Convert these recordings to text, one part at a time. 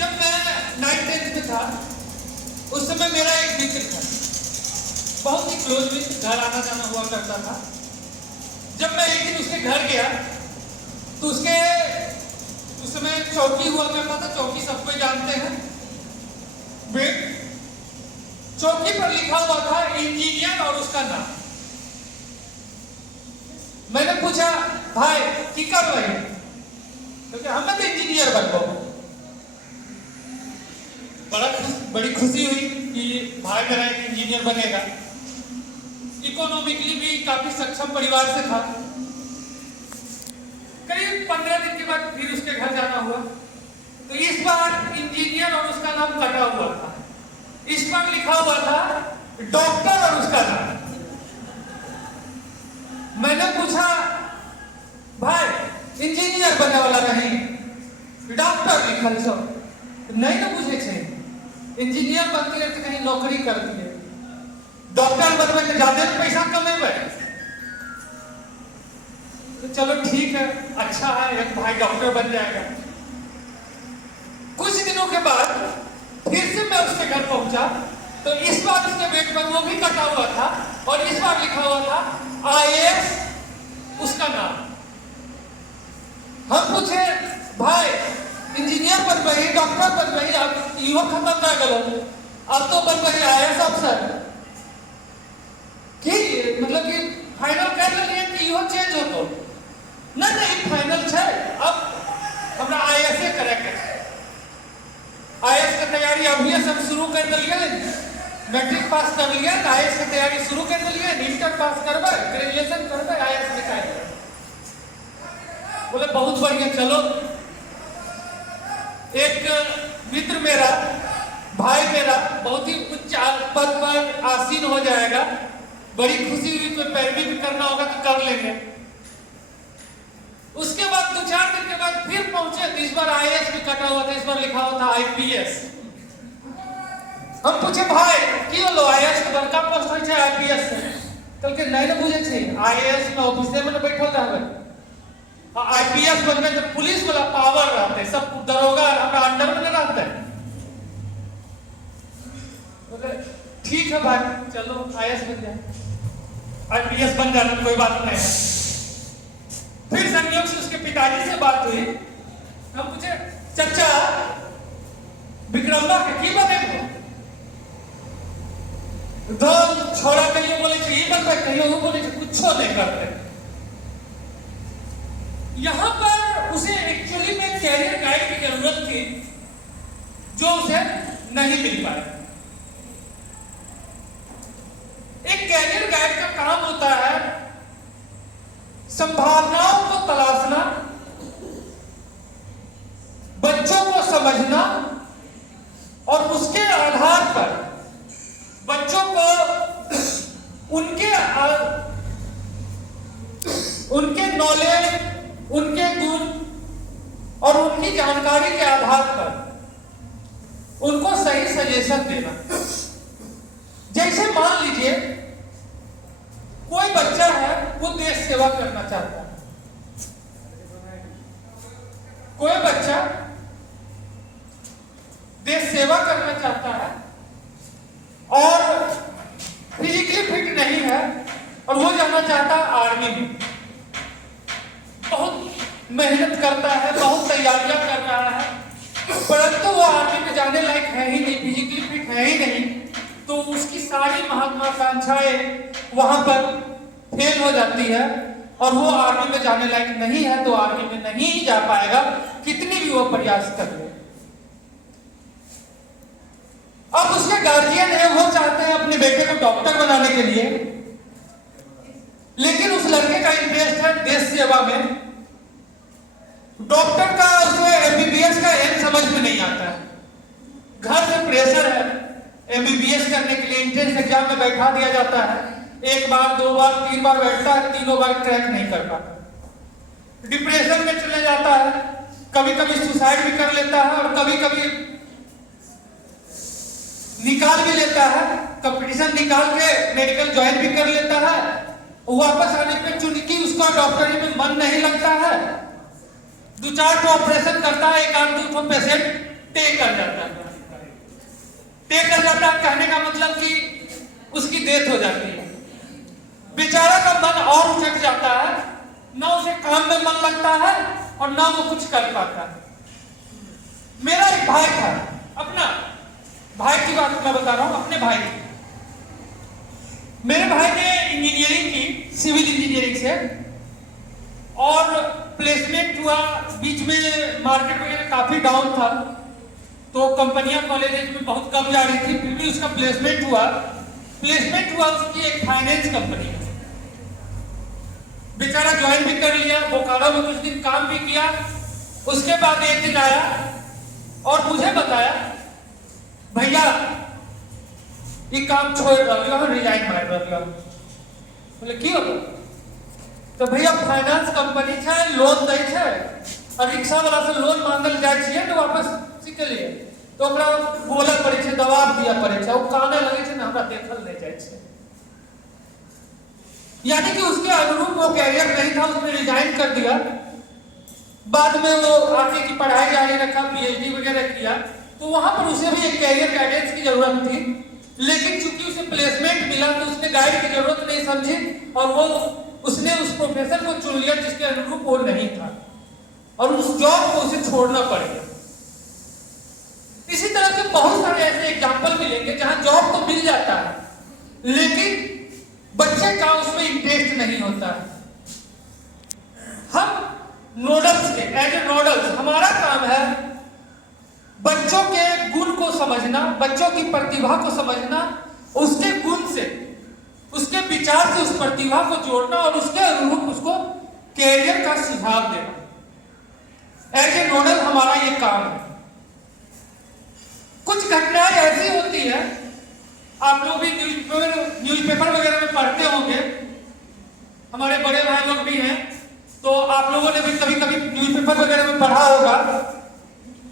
जब मैं 9th-10th में था उस समय मेरा एक मित्र था, बहुत ही क्लोज मित्र, घर आना जाना हुआ करता था। जब मैं एक दिन उसके घर गया तो उसके उस समय चौकी हुआ करता था, चौकी सब कोई जानते हैं। चौकी पर लिखा हुआ था इंजीनियर और उसका नाम। मैंने पूछा भाई की कर रहे, क्योंकि हमें तो इंजीनियर बनबो। बड़ी खुशी हुई कि भाई मेरा एक इंजीनियर बनेगा। इकोनॉमिकली भी काफी सक्षम परिवार से था। करीब 15 दिन के बाद फिर उसके घर जाना हुआ तो इस बार इंजीनियर और उसका नाम कटा हुआ था, इस बार लिखा हुआ था डॉक्टर और उसका नाम। मैंने पूछा भाई इंजीनियर बनने वाला नहीं, डॉक्टर लिखल सो नहीं ना पूछे छे। इंजीनियर बनती है तो कहीं नौकरी करती है, डॉक्टर बनवे तो ज्यादा पैसा कमेबे। तो चलो ठीक है, अच्छा है, एक भाई डॉक्टर बन जाएगा। कुछ दिनों के बाद फिर से मैं उसके घर पहुंचा तो इस बार उसके बेड पर वो भी कटा हुआ था और इस बार लिखा हुआ था IAS उसका नाम। हम पूछे भाई इंजीनियर बन गई, डॉक्टर बन गई, अब इहो खत्म ना करो, अब तो बन गई IAS अफसर। कि मतलब कि फाइनल कर लिए कि इहो चेंज हो तो नहीं फाइनल है, अब हमरा IAS करे के IAS के तैयारी अभी सब शुरू कर दिलिए। मैट्रिक पास कर लिया तो IAS की तैयारी शुरू कर दिलिए, इंटर पास करबे, ग्रेजुएशन करबे, IAS निकाल। बोले बहुत बढ़िया, चलो। एक मित्र मेरा, भाई मेरा बहुत ही उच्च पद पर आसीन हो जाएगा, बड़ी खुशी हुई। तो पैरवी भी करना होगा तो कर लेंगे। उसके बाद 2-4 दिन के बाद फिर पहुंचे तो इस बार IAS भी कटा हुआ था, इस बार लिखा हुआ था IPS। हम पूछे भाई की होलो IAS के बड़का पोस्ट होय छै IPS से, कल के नहीं ना बुझे छै IAS में ऑफिस में बैठल रहबे, IPS बनबे तो पुलिस वाला पावर रहते, सब दरोगा हमरा अंडर में रहते। बोले ठीक है भाई चलो IAS बन जाए, IPS बन जाना कोई बात नहीं है। फिर संयोग से उसके पिताजी से बात हुई, हम पूछे चाचा विक्रम्बा के की बने दो छोड़ा कहियो बोले ई बनबे, कहियो वो बोले कुछो नहीं करते। यहां पर उसे एक्चुअली में कैरियर गाइड की जरूरत थी जो उसे नहीं मिल पाया। एक कैरियर गाइड का काम होता है संभावनाओं को तलाशना, बच्चों को समझना और उसके आधार पर बच्चों को उनके नॉलेज, उनके गुण और उनकी जानकारी के आधार पर उनको सही सजेशन देना। जैसे मान लीजिए कोई बच्चा है वो देश सेवा करना चाहता है, कोई बच्चा देश सेवा करना चाहता है और फिजिकली फिट नहीं है और वो जाना चाहता है आर्मी में, बहुत मेहनत करता है, बहुत तैयारियां कर रहा है, परंतु वो आर्मी में जाने लायक है ही नहीं, फिजिकली फिट है ही नहीं, तो उसकी सारी महत्वाकांक्षाएं वहां पर फेल हो जाती है और वो आर्मी में जाने लायक नहीं है, तो आर्मी में नहीं जा पाएगा कितनी भी वो प्रयास कर ले। अब उसके गार्जियन है, वो चाहते हैं अपने बेटे को डॉक्टर बनाने के लिए, लेकिन उस लड़के का इंटरेस्ट है देश सेवा में। डॉक्टर का उसे MBBS का एम समझ में नहीं आता है, घर से प्रेशर है, MBBS करने के लिए एंट्रेंस एग्जाम में बैठा दिया जाता है, 1 बार 2 बार 3 बार बैठता है, तीनों बार क्रैक नहीं कर पाता, डिप्रेशन में चले जाता है, कभी कभी सुसाइड भी कर लेता है और कभी कभी निकाल भी लेता है, कंपटीशन निकाल के मेडिकल ज्वाइन भी कर लेता है। वापस आने पे चुनकी उसका डॉक्टरी में मन नहीं लगता है, 2-4 ऑपरेशन करता है, 1-2 पेशेंट टे कर जाता है। टे कर जाता है कहने का मतलब कि उसकी डेथ हो जाती है। बेचारा का मन और उचट जाता है, ना उसे काम में मन लगता है और ना वो कुछ कर पाता है। मेरा एक भाई था, अपना भाई की बात मैं बता रहा हूं, अपने भाई की। मेरे भाई ने इंजीनियरिंग की, सिविल इंजीनियरिंग से, और प्लेसमेंट हुआ। बीच में मार्केट वगैरह काफी डाउन था, तो कंपनियां कॉलेजेस में बहुत कम जा रही थी, फिर भी उसका प्लेसमेंट हुआ। प्लेसमेंट हुआ उसकी एक फाइनेंस कंपनी में। बेचारा ज्वाइन भी कर लिया, बोकारो में कुछ दिन काम भी किया। उसके बाद एक दिन आया और मुझे बताया, भैया ये काम छोड़ रहा हूँ, रिजाइन मार रहा हूँ। बोले क्यों? तो भैया फाइनेंस कंपनी छे, लोन दै छे और रिक्शा वाला से लोन मांगल जाय छियै तो वापस के लिए तो ओकरा बोले पड़े छे, दबाव दिया पड़े छे, वो काने लगे छे ना हमरा देखल नहीं जाय छे। यानी कि उसके अनुरूप वो कैरियर नहीं था, उसने रिजाइन कर दिया। बाद में वो आगे की पढ़ाई जारी रखा, पीएचडी वगैरह किया, तो वहां पर उसे भी एक कैरियर गाइडेंस की जरूरत थी। लेकिन चूंकि उसे प्लेसमेंट मिला तो उसने गाइड की जरूरत नहीं समझी और वो उसने उस प्रोफेशन को चुन लिया जिसके अनुरूप वो नहीं था, और उस जॉब को उसे छोड़ना पड़ गया। इसी तरह के बहुत सारे ऐसे एग्जाम्पल मिलेंगे जहां जॉब तो मिल जाता है लेकिन बच्चे का उसमें इंटरेस्ट नहीं होता है। हम नोडल्स के एज ए नोडल्स हमारा काम है बच्चों के गुण को समझना, बच्चों की प्रतिभा को समझना, उसके गुण से, उसके विचार से उस प्रतिभा को जोड़ना और उसके अनुरूप उसको कैरियर का सुझाव देना। एज ए नोडल हमारा ये काम है। कुछ घटनाएं ऐसी होती है, आप लोग भी न्यूज़पेपर वगैरह में पढ़ते होंगे, हमारे बड़े भाई लोग भी हैं, तो आप लोगों ने भी कभी कभी न्यूज़पेपर वगैरह में पढ़ा होगा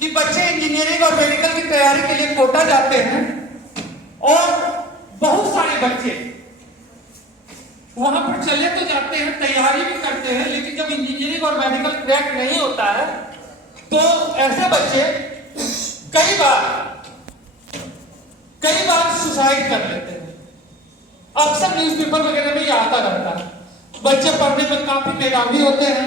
कि बच्चे इंजीनियरिंग और मेडिकल की तैयारी के लिए कोटा जाते हैं और बहुत सारे बच्चे वहां पर चले तो जाते हैं, तैयारी भी करते हैं, लेकिन जब इंजीनियरिंग और मेडिकल क्रैक नहीं होता है तो ऐसे बच्चे कई बार सुसाइड कर लेते हैं। अक्सर न्यूज़पेपर वगैरह में ये आता रहता है। बच्चे पढ़ने में काफी मेधावी होते हैं,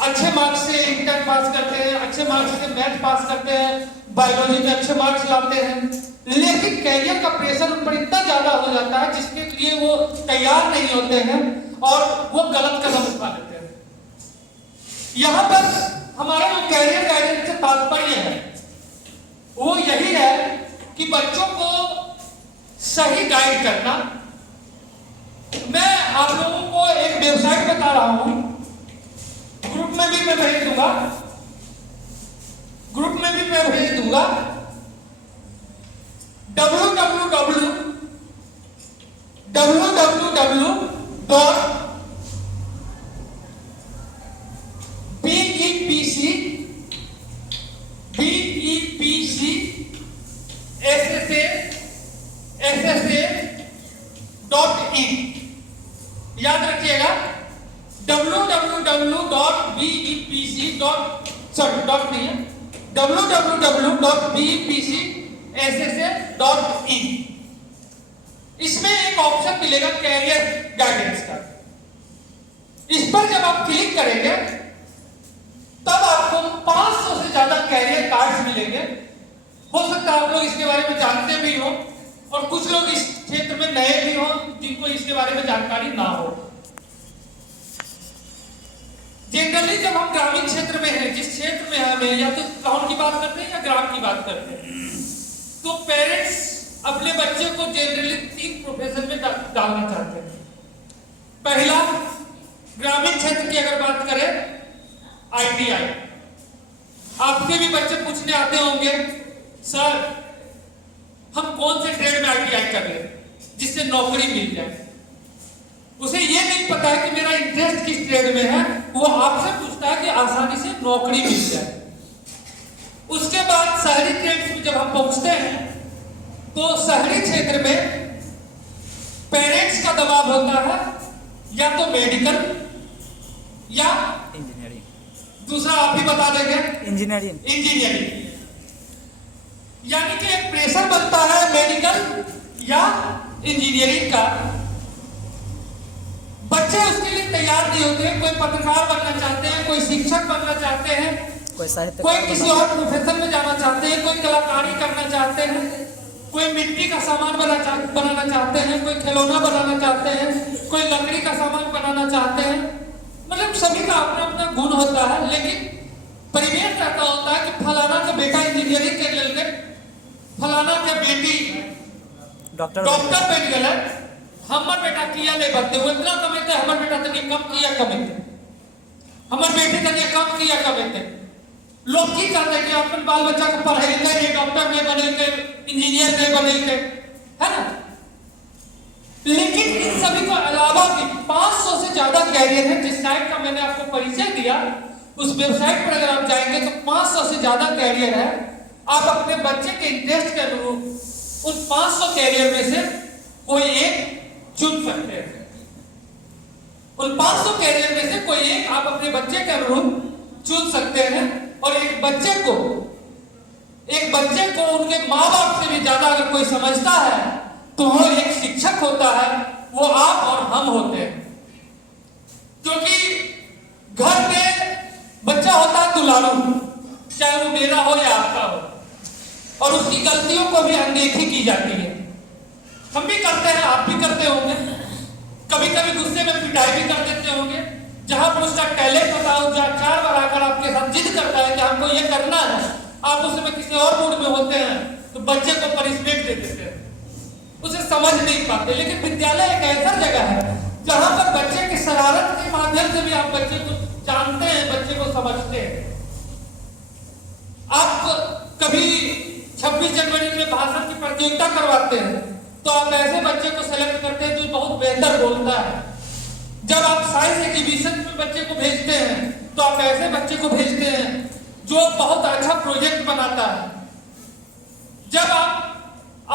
अच्छे मार्क्स से इंटर पास करते हैं, अच्छे मार्क्स से मैथ पास करते हैं, बायोलॉजी में अच्छे मार्क्स लाते हैं, लेकिन कैरियर का प्रेशर उन पर इतना ज्यादा हो जाता है जिसके लिए वो तैयार नहीं होते हैं और वो गलत कदम उठा लेते हैं। यहां पर हमारा जो कैरियर गाइडेंस से तात्पर्य है वो यही है कि बच्चों को सही गाइड करना। मैं आप लोगों को एक वेबसाइट बता रहा हूं, ग्रुप में भी मैं भेज दूंगा, www.bepcssa.in। याद रखिएगा www.bepcssa.in। इसमें एक ऑप्शन मिलेगा कैरियर गाइडेंस का। इस पर जब आप क्लिक करेंगे तब आपको 500 से ज्यादा कैरियर कार्ड्स मिलेंगे। हो सकता है आप लोग इसके बारे में जानते भी हो और कुछ लोग इस क्षेत्र में नए भी हो जिनको इसके बारे में जानकारी ना हो। जनरली जब हम ग्रामीण क्षेत्र में हैं, जिस क्षेत्र में हमें या तो टाउन की बात करते हैं या ग्राम की बात करते हैं, तो पेरेंट्स अपने बच्चे को जनरली 3 प्रोफेशन में डालना चाहते हैं। पहला, ग्रामीण क्षेत्र की अगर बात करें, ITI। आपसे भी बच्चे पूछने आते होंगे, सर हम कौन से ट्रेड में ITI कर ले जिससे नौकरी मिल जाए। उसे ये नहीं पता है कि मेरा इंटरेस्ट किस ट्रेड में है, वो आपसे पूछता है कि आसानी से नौकरी मिल जाए। उसके बाद शहरी ट्रेड्स में जब हम पहुंचते हैं तो शहरी क्षेत्र में पेरेंट्स का दबाव होता है, या तो मेडिकल या इंजीनियरिंग। दूसरा आप ही बता देंगे, इंजीनियरिंग। इंजीनियरिंग का, बच्चे उसके लिए तैयार नहीं होते। कोई पत्रकार बनना चाहते हैं, कोई शिक्षक बनना चाहते हैं, कोई किसी और प्रोफेशन में जाना चाहते हैं, कोई कलाकारी करना चाहते हैं, कोई मिट्टी का सामान बनाना चाहते हैं, कोई खिलौना बनाना चाहते हैं, कोई लकड़ी का सामान बनाना चाहते हैं। मतलब सभी का अपना अपना गुण होता है, लेकिन परिवेश ऐसा होता है कि फलाना का बेटा इंजीनियरिंग कर लेते, फलाना के बेटी डॉक्टर बन गए, हमार बेटा किया नहीं बनते, वो इतना कमाते, हमार बेटा तक कम किया कमाते, हमार बेटी तक कम किया कमाते। लोग की चाहते हैं कि अपन बाल बच्चा को पढ़ाई लिखाई डॉक्टर नहीं बनेंगे, इंजीनियर नहीं बनेंगे, है ना। लेकिन इन सभी को अलावा भी 500 से ज्यादा कैरियर है। जिस साइट का मैंने आपको परिचय दिया, उस वेबसाइट पर अगर आप जाएंगे तो 500 से ज्यादा कैरियर है। आप अपने बच्चे के इंटरेस्ट के अनुरूप उन 500 कैरियर में से कोई एक चुन सकते हैं। उन 500 कैरियर में से कोई एक आप अपने बच्चे के अनुरूप चुन सकते हैं। और एक बच्चे को उनके माँ बाप से भी ज्यादा अगर कोई समझता है तो वो एक शिक्षक होता है, वो आप और हम होते हैं। क्योंकि घर में बच्चा होता है दुलारू, चाहे वो मेरा हो या आपका हो, और उसकी गलतियों को भी अनदेखी की जाती है। हम भी करते हैं, आप भी करते होंगे, कभी कभी गुस्से में पिटाई भी कर देते होंगे। जहां पर उसका टैलेंट होता है, जहां 4 बार आकर आपके साथ जिद करता है कि हमको ये करना है, आप उस समय किसी और मूड में होते हैं तो बच्चे को पनिशमेंट दे देते हैं, उसे समझ नहीं पाते। लेकिन विद्यालय एक ऐसा जगह है जहां पर बच्चे की शरारत के माध्यम से भी आप बच्चे को जानते हैं, बच्चे को समझते हैं। आप कभी 26 जनवरी में भाषण की प्रतियोगिता करवाते हैं तो आप ऐसे बच्चे को सेलेक्ट करते हैं जो बहुत बेहतर बोलता है। जब आप साइंस एग्जीबिशन में बच्चे को भेजते हैं तो आप ऐसे बच्चे को भेजते हैं जो बहुत अच्छा प्रोजेक्ट बनाता है। जब आप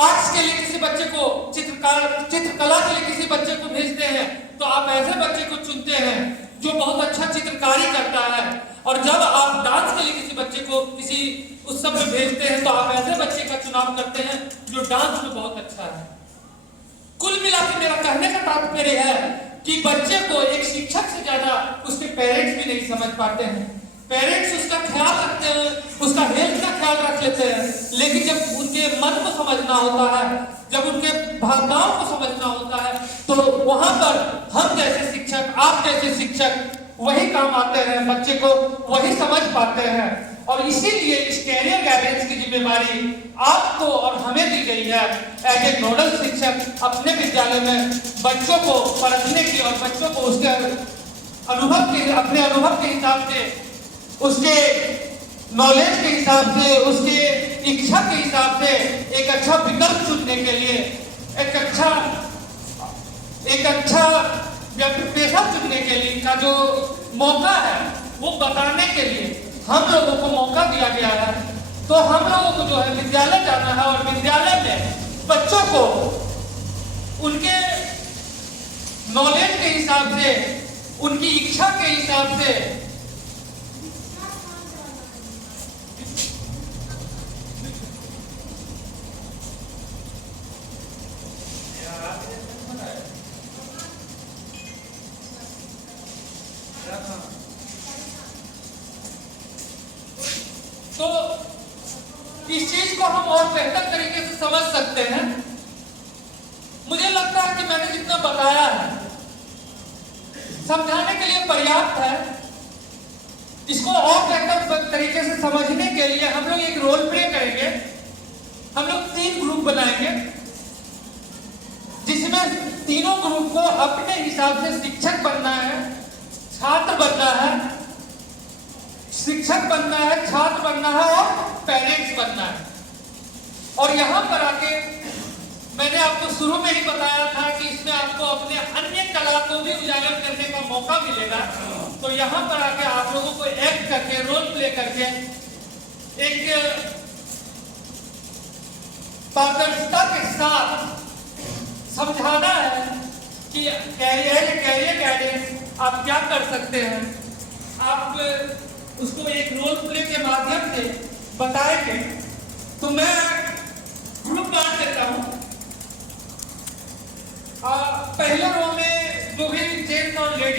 आर्ट्स के लिए किसी बच्चे को चित्रकला के लिए किसी बच्चे को भेजते हैं तो आप ऐसे बच्चे को चुनते हैं जो बहुत अच्छा चित्रकारी करता है। और जब आप डांस के लिए किसी बच्चे को किसी उत्सव में भेजते हैं तो आप ऐसे बच्चे का चुनाव करते हैं जो डांस में बहुत अच्छा है। कुल मिलाकर मेरा कहने का तात्पर्य है कि बच्चे को एक शिक्षक से ज्यादा उसके पेरेंट्स भी नहीं समझ पाते हैं। पेरेंट्स उसका ख्याल रखते हैं, उसका हेल्थ का ख्याल रख लेते हैं, लेकिन जब उनके मन को समझना होता है, जब उनके भावनाओं को समझना होता है, तो वहां पर हम जैसे शिक्षक, आप जैसे शिक्षक वही काम आते हैं, बच्चे को वही समझ पाते हैं। और इसीलिए इस कैरियर गाइडेंस की जिम्मेदारी आपको और हमें दी गई है एज ए नोडल शिक्षक अपने विद्यालय में बच्चों को परखने की और बच्चों को उसके अपने अनुभव के हिसाब से, उसके नॉलेज के हिसाब से, उसके इच्छा के हिसाब से एक अच्छा विकल्प चुनने के लिए, एक अच्छा पेशा चुनने के लिए का जो मौका है वो बताने के लिए हम लोगों को मौका दिया गया है। तो हम लोगों को जो है विद्यालय जाना है और विद्यालय में बच्चों को उनके नॉलेज के हिसाब से, उनकी इच्छा के हिसाब से तो इस चीज को हम और बेहतर तरीके से समझ सकते हैं। मुझे लगता है कि मैंने जितना बताया है समझाने के लिए पर्याप्त है। इसको और बेहतर तरीके से समझने के लिए हम लोग एक रोल प्ले करेंगे। हम लोग 3 ग्रुप बनाएंगे जिसमें तीनों ग्रुप को अपने हिसाब से शिक्षक बनना है, छात्र बनना है, शिक्षक बनना है, छात्र बनना है और पेरेंट्स बनना है। और यहां पर आके मैंने आपको शुरू में ही बताया था कि इसमें आपको अपने अन्य कला को भी उजागर करने का मौका मिलेगा। तो यहां पर आके आप लोगों को एक्ट करके, रोल प्ले करके एक पारदर्शिता के साथ समझाना है कि कैरियर गाइडेंस आप क्या कर सकते हैं। आप उसको एक रोल प्ले के माध्यम से बताएंगे। तो मैं ग्रुप बांट देता हूं। पहले रो में जो भी जेंट्स और लेडीज